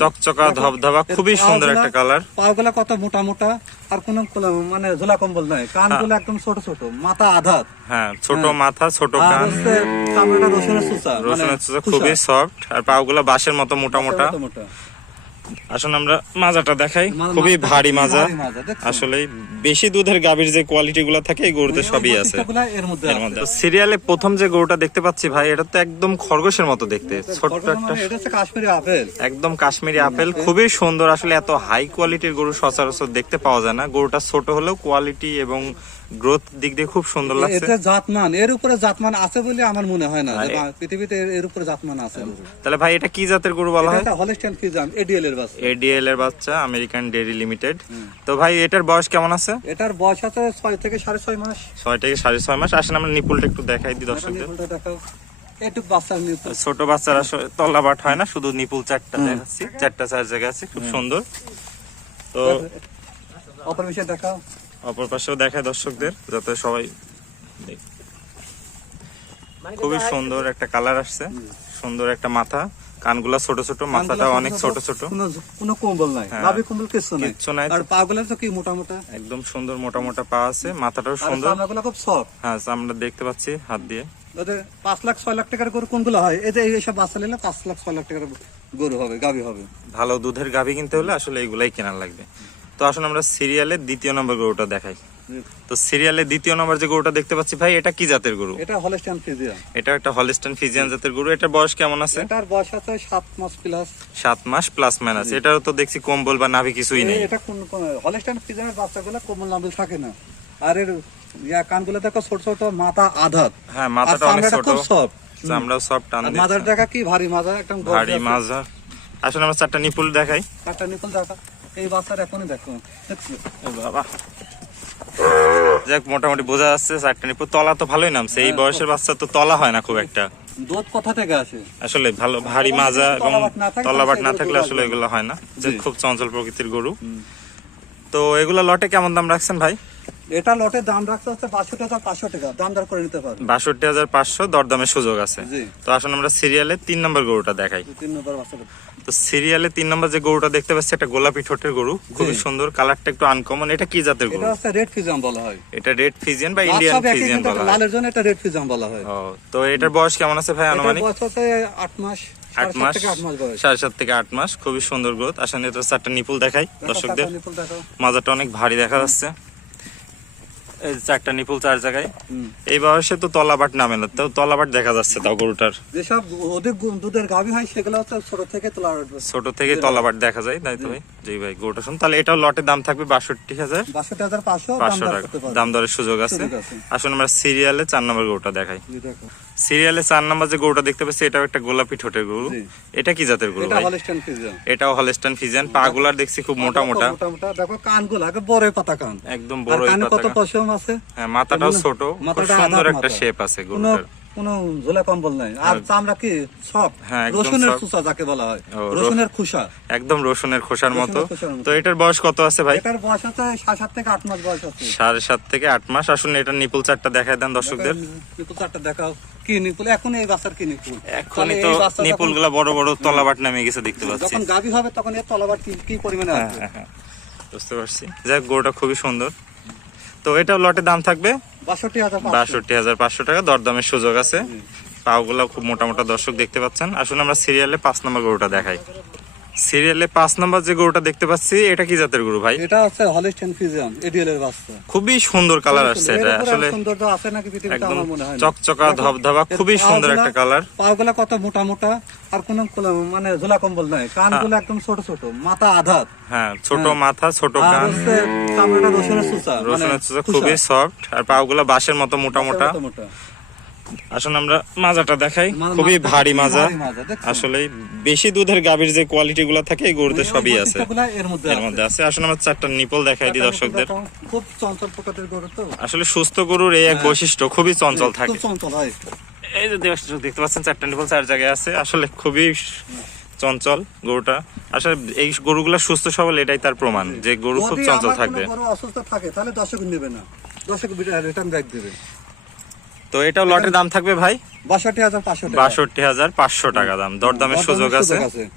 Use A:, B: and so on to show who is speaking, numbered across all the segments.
A: চকচকা ধবধবা খুবই সুন্দর একটা কালার
B: পাগুলা কত মোটা মোটা আর কোন মানে ঝোলা কম্বল নাই কানগুলো একদম ছোট ছোট মাথা আধা
A: হ্যাঁ ছোট মাথা ছোট কান।
B: রসুনের সুসা মানে
A: রসুনের চুচা খুবই সফট আর পাগুলা বাঁশের মতো মোটা মোটা। আসলে আমরা মাজাটা দেখাই। খুবই ভারী মাজা? আসলে বেশি দুধের গাভীর যে কোয়ালিটি গুলো থাকে এই গরুতে সবই আছে। সিরিয়ালে প্রথম যে গরুটা দেখতে পাচ্ছি ভাই এটা তো একদম খরগোশের মতো দেখতে। ছোট্ট একটা একদম কাশ্মীরি আপেল। খুবই সুন্দর আসলে এত হাই কোয়ালিটির গরু সচরাচর দেখতে পাওয়া যায় না। গরুটা ছোট হলেও কোয়ালিটি এবং গ্রোথ দিক দিয়ে খুব সুন্দর লাগছে।
B: এতে জাতমান এর উপরে জাতমান আছে বলে আমার মনে হয় না বা- পৃথিবীতে এর- উপরে জাতমান আছে।
A: তাহলে ভাই এটা কি জাতের গরু বলা হয়?
B: এটা হলিস্টাইন ফিজান এডিএল এর বাস
A: এডিএল এর বাচ্চা আমেরিকান ডেরি লিমিটেড তো ভাই এটার বয়স কেমন আছে?
B: এটার বয়স আছে ছয় থেকে সাড়ে ছয় মাস।
A: ছয় থেকে সাড়ে ছয় মাস। আসেন আমরা নিপুলটা একটু দেখাই দিই দর্শকদের। ছোট বাচ্চারা আসলে তল্লাবাট হয় না শুধু নিপুল চারটা দেখাচ্ছি। চারটা চার জায়গা আছে খুব সুন্দর। তো
B: অপর বিষয়ে দেখাও।
A: অপর পাশেও দেখায় দর্শকদের যাতে সবাই খুবই সুন্দর একটা কালার আসছে সুন্দর একটা মাথা। কানগুলা ছোট ছোট মাথাটা অনেক ছোট ছোট
B: কোনো কম্বল নাই
A: হ্যাঁ।
B: নাভি কম্বল কিছু নাই।
A: কিচ্ছু নাই।
B: আর পাগুলো তো কি মোটা মোটা?
A: একদম সুন্দর মোটা মোটা পা আছে মাথাটাও সুন্দর।
B: চামড়াগুলো খুব সফট
A: হ্যাঁ আমরা দেখতে পাচ্ছি হাত দিয়ে।
B: ওদের পাঁচ লাখ ছয় লাখ টাকার গরু কোনগুলো হয়? এই যে এইসব বাচ্চা নিলে পাঁচ লাখ ছয় লাখ টাকার গরু হবে গাভী হবে।
A: ভালো দুধের গাভী কিনতে হলে আসলে এইগুলাই কেনার লাগবে। তো আসলে আমরা সিরিয়ালের দ্বিতীয় নম্বর গরুটা দেখাই। তো সিরিয়ালের দ্বিতীয় নম্বর যে গরুটা দেখতে পাচ্ছি ভাই এটা কি জাতের গরু?
B: এটা হলিস্টাইন ফিজিয়ান
A: এটা একটা হলিস্টান ফিজিয়ান জাতের গরু। এটার বয়স কেমন আছে?
B: এটার বয়স আছে সাত মাস প্লাস
A: সাত মাস প্লাস মাইনাস এটারও তো দেখছি কম্বল বা নাভি কিছুই নেই।
B: এটা কোন কোন হলিস্টাইন ফিজিয়ানের বাচ্চাগুলো কোমল নাম্বল থাকে না। আর এর ইয়া কানগুলো দেখো ছোট ছোট মাথা আধাত
A: হ্যাঁ মাথাটা অনেক ছোট।
B: খুব সফট
A: চামড়াও সব টান দিচ্ছে।
B: দেখা কি ভারী মাজা একদম
A: ভারী মাজা আসলে আমরা চারটা নিপুল দেখাই।
B: চারটা নিপুল দেখা। এই বাচ্চার এখনই দেখো। দেখছ?
A: বাবা। যাক মোটামুটি বোঝা যাচ্ছে চারটা নিপুর তলা তো ভালোই নামছে। এই বয়সের বাচ্চা তো তলা হয় না খুব একটা।
B: দুধ কোথা থেকে আসে?
A: আসলে ভালো ভারী মাজা এবং
B: তলাবাট না থাকলে
A: আসলে এগুলো হয় না। যে খুব চঞ্চল প্রকৃতির গরু। তো এগুলা লটে কেমন দাম রাখছেন ভাই?
B: এটা লটের দাম রাখছে হচ্ছে বাষট্টি হাজার পাঁচশো টাকা। দাম দর করে নিতে পারবে।
A: বাষট্টি হাজার পাঁচশো দরদামের সুযোগ আছে। তো আসলে আমরা সিরিয়ালে তিন নম্বর গরুটা দেখাই।
B: তিন নম্বর
A: তো সিরিয়ালে তিন নম্বর যে গরুটা দেখতে পাচ্ছি একটা গোলাপি ঠোঁটের গরু। খুবই সুন্দর কালারটা একটু আনকমন এটা কি জাতের গরু?
B: এটা রেড ফিজাম বলা হয়।
A: এটা রেড ফিজিয়ান বা ইন্ডিয়ান ফিজিয়ান বলা হয়।
B: লালের জন্য এটা রেড ফিজাম বলা হয়।
A: ও তো এটার বয়স কেমন আছে ভাই আনুমানিক?
B: বয়স হচ্ছে আট মাস
A: আট
B: সাড়ে সাত
A: মাস
B: থেকে আট মাস
A: সাড়ে সাত থেকে আট মাস। খুবই সুন্দর গ্রোথ আসলে এটা চারটা নিপুল দেখাই। দর্শকদের মাজাটা অনেক ভারী দেখা যাচ্ছে। চারটা নিপুল চার জায়গায়।
B: এইভাবে
A: এই বয়সে তো তলাবাট নামে না তো তলাবাট দেখা যাচ্ছে তাও গরুটার।
B: যেসব অধিক দুধের গাভী হয় সেগুলো হচ্ছে ছোট থেকে তলাবাট
A: ছোট থেকে তলাবাট দেখা যায় তাই তো ভাই জি ভাই গরুটা শুন তাহলে এটাও লটের দাম থাকবে বাষট্টি হাজার।
B: বাষট্টি হাজার পাঁচশো
A: পাঁচশো টাকা দাম দরের সুযোগ আছে। আসুন আমরা সিরিয়ালে চার নম্বর গরুটা দেখাই।
B: দেখো।
A: সিরিয়ালে চার নাম্বার যে গরুটা দেখতে পাচ্ছি এটাও একটা গোলাপি ঠোঁটের গরু। এটা কি জাতের গরু এটাও হলস্টান ফিজিয়ান পাগুলার দেখছি খুব মোটা মোটা।
B: দেখো কানগুলো আগে বড় পাতা কান।
A: একদম বড়
B: পাতা কত পশম আছে?
A: হ্যাঁ মাথাটাও ছোট। খুব
B: মাথাটা
A: সুন্দর একটা শেপ আছে গরুটার।
B: কোনো ঝোলা কম্বল নাই। আর চামড়া কি? সব
A: হ্যাঁ,
B: রসুনের। খুসা যাকে বলা হয়। রসুনের খুসা।
A: একদম রসুনের খোসার মতো। তো এটার বয়স কত আছে ভাই?
B: এটার বয়স হচ্ছে সাত সাত থেকে আট মাস বয়স আছে।
A: সাড়ে সাত থেকে আট মাস। আসুন এটা নিপুল চারটা দেখায় দেন দর্শকদের।
B: নিপুল চারটা দেখাও। কি নিপুল এখন এই বাচ্চার কি নিপুল
A: এখনই তো বড় বড় তলাবাট নামে গেছে দেখতে পাচ্ছি।
B: যখন গাভী হবে তখন এর তলাবার কি কি পরিমাণে
A: হ্যাঁ,
B: আসবে?
A: হ্যাঁ, হ্যাঁ। বুঝতে পারছি। যাক গরুটা খুবই সুন্দর। তো এটা লটে দাম থাকবে?
B: বাষট্টি হাজার পাঁচশো।
A: টাকা দরদামের সুযোগ আছে। পাওগুলো খুব মোটা মোটা দর্শক দেখতে পাচ্ছেন। আসলে আমরা সিরিয়ালে পাঁচ নম্বর গরুটা দেখাই। সিরিয়ালে পাঁচ নম্বর যে গরুটা দেখতে পাচ্ছি এটা কি জাতের গরু ভাই?
B: এটা হচ্ছে হলিস্টেন ফিজিয়াম এডিএল এর বাচ্চা।
A: খুবই সুন্দর কালার আসছে এটা। আসলে
B: সৌন্দর্য আছে নাকি পৃথিবীতে আমার মনে হয়
A: চকচকা ধবধবা খুবই সুন্দর একটা কালার।
B: পাগুলা কত মোটা মোটা আর কোন মানে ঝোলা কম্বল নাই কানগুলো একদম ছোট ছোট মাথা আধাত
A: হ্যাঁ ছোট
B: হ্যাঁ।
A: মাথা ছোট কান।
B: রসুনের সুসা মানে
A: রসুনের চুচা খুবই সফট আর পাগুলা বাঁশের মতো মোটা মোটা।
B: মোটা।
A: আসলে আমরা মাজাটা দেখাই। খুবই ভারী মাজা? আসলে বেশি দুধের গাভীর যে কোয়ালিটি গুলা থাকে এই গরুতে সবই আছে।
B: এর মধ্যে আছে।
A: আসলে আমরা চারটা নিপল দেখাই দিই দর্শকদের।
B: খুব চঞ্চল প্রকৃতির গরু তো।
A: আসলে সুস্থ গরুর এই এক বৈশিষ্ট্য খুবই চঞ্চল থাকে।
B: খুব চঞ্চল হয়।
A: এই যে দর্শক দেখতে পাচ্ছেন চারটা নিপল চার জায়গায় আছে। আসলে খুবই চঞ্চল গরুটা। আসলে এই গরুগুলা সুস্থ সবল এটাই তার প্রমাণ যে গরু খুব চঞ্চল থাকবে।
B: গরু অসুস্থ থাকে তাহলে দর্শক নেবে না। দর্শক রিটার্ন ব্যাক দেবে।
A: তো এটাও লটের দাম থাকবে ভাই?
B: বাষট্টি হাজার পাঁচশো টাকা।
A: বাষট্টি হাজার পাঁচশো টাকা দাম। দরদামের সুযোগ আছে?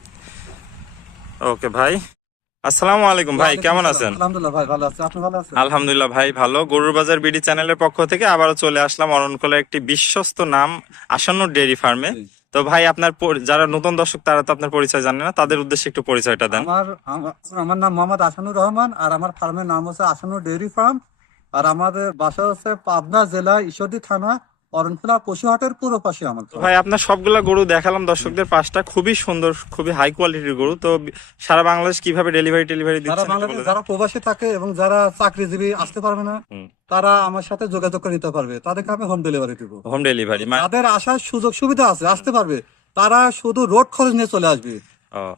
A: ওকে ভাই। আসসালামু আলাইকুম ভাই কেমন আছেন?
B: আলহামদুলিল্লাহ ভাই ভালো আছে। আপনি ভালো আছেন?
A: আলহামদুলিল্লাহ ভাই ভালো। গরুর বাজার বিডি চ্যানেলের পক্ষ থেকে আবারও চলে আসলাম অরণকলা একটি বিশ্বস্ত নাম আসন্ন ডেয়ারি ফার্মে। তো ভাই আপনার যারা নতুন দর্শক তারা তো আপনার পরিচয় জানে না। তাদের উদ্দেশ্যে একটু পরিচয়টা দেন।
B: আমার আমার- আমার নাম মোহাম্মদ আসানুর রহমান আর আমার ফার্মের নাম হচ্ছে আসানুর ডেয়ারি ফার্ম। আর আমাদের বাসা হচ্ছে পাবনা জেলা ঈশ্বরদী থানা অরণখোলা পশুহাটের পূর্ব পাশে আমার
A: ভাই আপনার সবগুলা গরু দেখালাম দর্শকদের পাঁচটা খুবই সুন্দর খুবই হাই কোয়ালিটির গরু। তো সারা বাংলাদেশ কীভাবে ডেলিভারি ডেলিভারি
B: যারা বাংলাদেশে যারা প্রবাসী থাকে এবং যারা চাকরিজীবী আসতে পারবে না তারা আমার সাথে যোগাযোগ করে নিতে পারবে। তাদেরকে আমি হোম ডেলিভারি দিব।
A: হোম ডেলিভারি
B: তাদের আসার সুযোগ সুবিধা আছে আসতে পারবে তারা শুধু রোড খরচ নিয়ে চলে আসবে।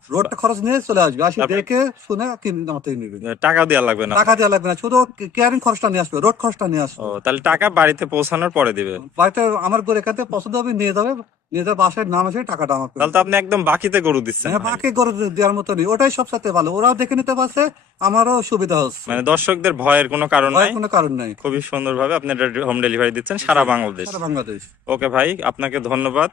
B: রোড খরচ নিয়ে চলে আসবে। আসি দেখে শুনে কিনে আমার থেকে নিবে
A: টাকা দেওয়া লাগবে না।
B: টাকা দেওয়া লাগবে না। শুধু কেয়ারিং খরচটা নিয়ে আসবে রোড খরচটা নিয়ে আসবে।
A: তাহলে টাকা বাড়িতে পৌঁছানোর পরে দিবে।
B: বাড়িতে আমার গরু এখান থেকে পছন্দ হবে নিয়ে যাবে। নিয়ে যাবে বাসায় নাম আসে টাকাটা
A: তাহলে তো আপনি একদম বাকিতে গরু দিচ্ছেন
B: হ্যাঁ, বাকি গরু দেওয়ার মতো নেই। ওটাই সবসাথে ভালো। ওরাও দেখে নিতে পারছে আমারও সুবিধা হচ্ছে।
A: মানে দর্শকদের ভয়ের কোনো কারণ নাই?
B: কোনো কারণ নাই।
A: খুবই সুন্দরভাবে আপনি হোম ডেলিভারি দিচ্ছেন সারা বাংলাদেশ।
B: সারা বাংলাদেশ।
A: ওকে ভাই আপনাকে ধন্যবাদ।